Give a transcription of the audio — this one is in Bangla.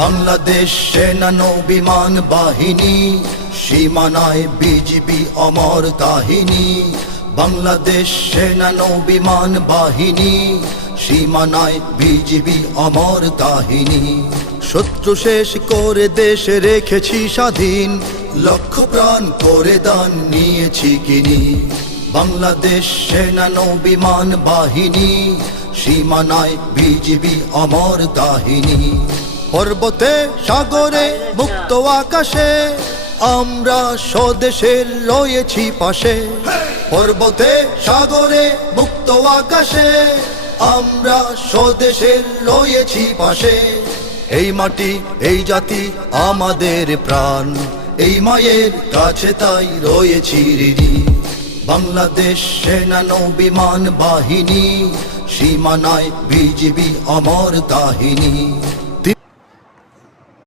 বাংলাদেশ সেনা নৌ বিমান বাহিনী, সীমানায় বিজিবি অমর কাহিনী। বাংলাদেশ সেনা নৌ বিমান বাহিনী, সীমানায় বিজিবি অমর কাহিনী। শত্রু শেষ করে দেশ রেখেছি স্বাধীন, লক্ষ প্রাণ করে দান নিয়েছি কিনি। বাংলাদেশ সেনা নৌ বিমান বাহিনী, সীমানায় বিজিবি অমর কাহিনী। পর্বতে সাগরে মুক্ত আকাশে আমরা স্বদেশের রয়েছি পাশে। পর্বতে সাগরে মুক্ত আকাশে আমরা স্বদেশের রয়েছি পাশে। এই মাটি এই জাতি আমাদের প্রাণ, এই মায়ের কাছে তাই রয়েছি ঋণী। বাংলাদেশ সেনা নৌ বিমান বাহিনী, সীমানায় বিজিবি অমর কাহিনী।